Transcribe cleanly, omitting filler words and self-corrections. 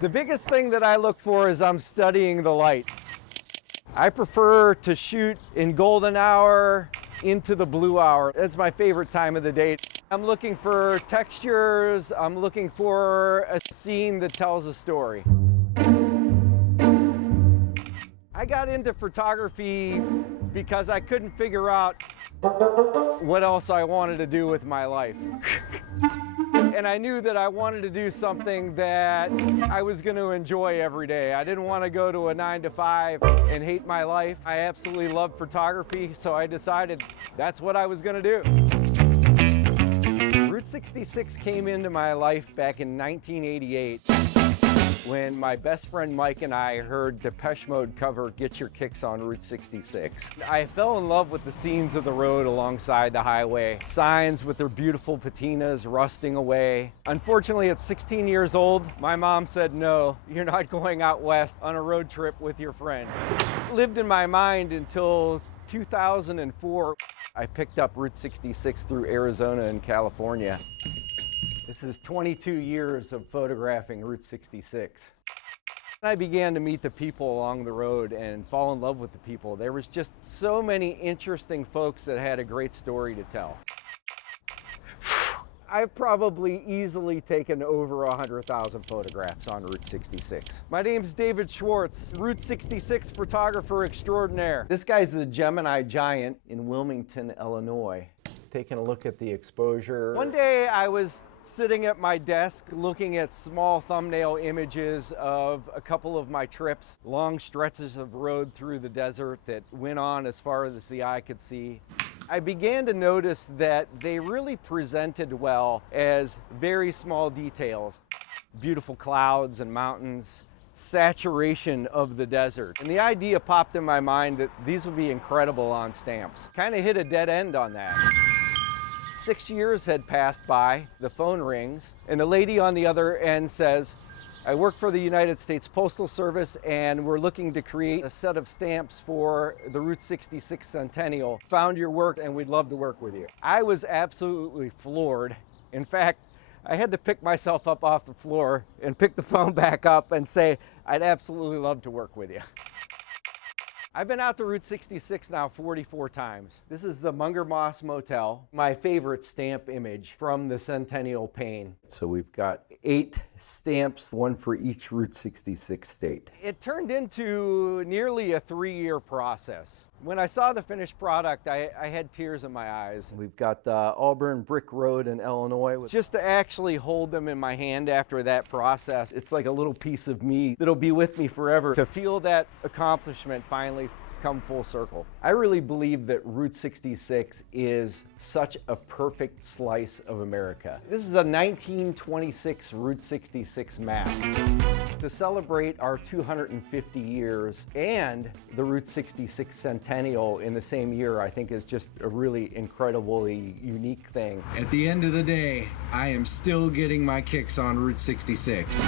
The biggest thing that I look for is I'm studying the light. I prefer to shoot in golden hour into the blue hour. It's my favorite time of the day. I'm looking for textures. I'm looking for a scene that tells a story. I got into photography because I couldn't figure out what else I wanted to do with my life. And I knew that I wanted to do something that I was going to enjoy every day. I didn't want to go to a 9-to-5 and hate my life. I absolutely love photography, so I decided that's what I was going to do. Route 66 came into my life back in 1988 when my best friend Mike and I heard Depeche Mode cover Get Your Kicks on Route 66. I fell in love with the scenes of the road alongside the highway. Signs with their beautiful patinas rusting away. Unfortunately, at 16 years old, my mom said, no, you're not going out west on a road trip with your friend. It lived in my mind until 2004. I picked up Route 66 through Arizona and California. This is 22 years of photographing Route 66. I began to meet the people along the road and fall in love with the people. There was just so many interesting folks that had a great story to tell. I've probably easily taken over 100,000 photographs on Route 66. My name's David Schwartz, Route 66 photographer extraordinaire. This guy's the Gemini Giant in Wilmington, Illinois. Taking a look at the exposure. One day I was sitting at my desk looking at small thumbnail images of a couple of my trips, long stretches of road through the desert that went on as far as the eye could see. I began to notice that they really presented well as very small details. Beautiful clouds and mountains, saturation of the desert. And the idea popped in my mind that these would be incredible on stamps. Kind of hit a dead end on that. 6 years had passed by, the phone rings, and the lady on the other end says, I work for the United States Postal Service and we're looking to create a set of stamps for the Route 66 Centennial. Found your work and we'd love to work with you. I was absolutely floored. In fact, I had to pick myself up off the floor and pick the phone back up and say, I'd absolutely love to work with you. I've been out to Route 66 now 44 times. This is the Munger Moss Motel, my favorite stamp image from the Centennial Pane. So we've got 8 stamps, one for each Route 66 state. It turned into nearly a 3-year process. When I saw the finished product, I had tears in my eyes. We've got Auburn Brick Road in Illinois. Just to actually hold them in my hand after that process, it's like a little piece of me that'll be with me forever. To feel that accomplishment finally come full circle. I really believe that Route 66 is such a perfect slice of America. This is a 1926 Route 66 map. To celebrate our 250 years and the Route 66 Centennial in the same year, I think is just a really incredibly unique thing. At the end of the day, I am still getting my kicks on Route 66.